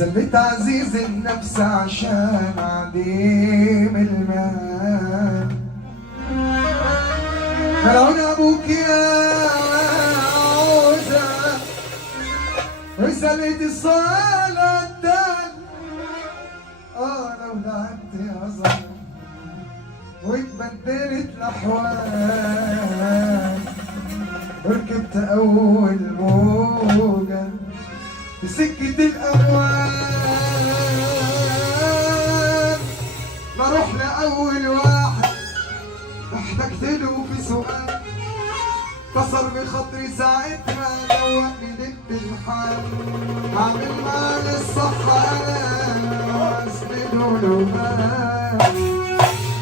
ذلت عزيز النفس عشان عديم المال. ملعون ابوك يا عوزة وسلت الصلاة الدال. لو لعبت يا زهر واتبدلت الاحوال وركبت اول موجة في سكة الاموال. بروح لاول واحد احتجت له في سؤال كسر بخاطري ساعتها دوقني ليلة الحال. هعمل معاه الصح انا واسنده لو مات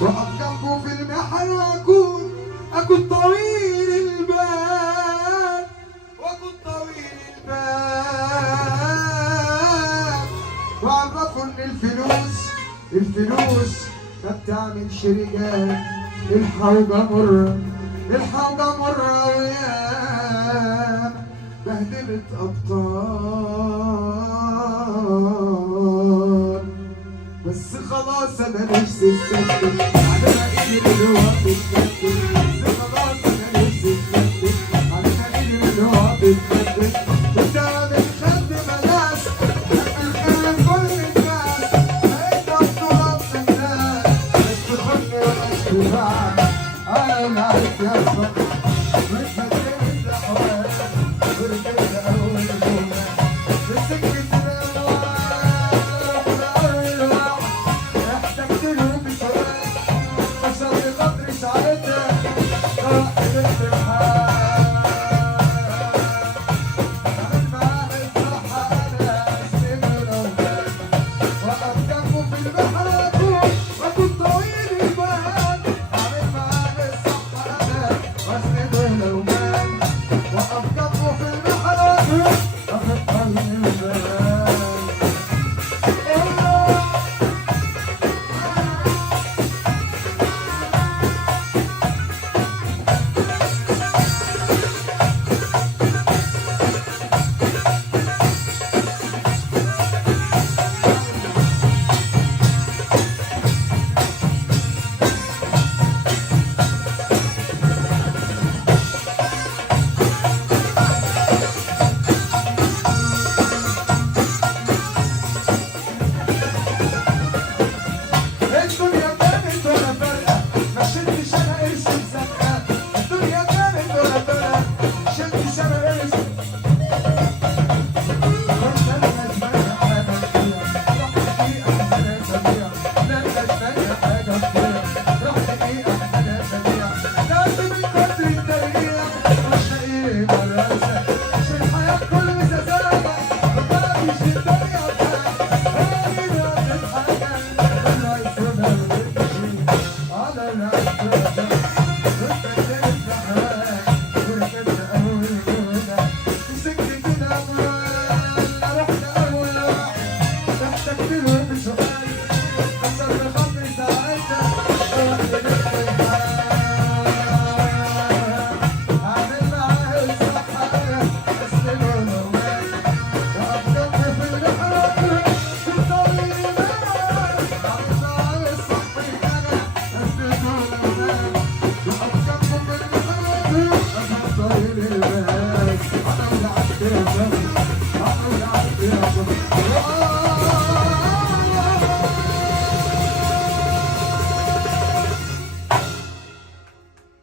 واقف جنبه في المحن واكون طويل البال وعرفوا ان الفلوس ما بتعملش رجال. الحوجة مرة وياما بهدلت أبطال. بس خلاص أنا نفسي أتسدد على إيدي دلوقتي أتسدد. بس خلاص أنا نفسي أتسدد على إيدي دلوقتي أتسدد. بتعمل خد ملاس الخير كل الناس بقيت أطلب من الناس بس تخوني وأشتغل. أنا عرفت يا صبر واتبدلت الأحوال ورجعت أول جملة بسكة الأموال. أول واحد احتجت له بسؤال كسر بخاطري ساعتها دوقني ليلة الحال. عمل معاه الصح أنا أسنده لو مات وأقف جنبه في البحر وأكون طويل البال. عمل معاه الصح أنا وأسنده لو مات وأقف جنبه في البحر وأكون طويل البال. الدنيا كانت ولا فرقة ما شلتش أنا قرش مسابقة. الدنيا كانت ولا فرقة ما شلتش أنا قرش كنت أنا أتمنى على تشجيع رحت في أحسن أسابيع لما أتمنى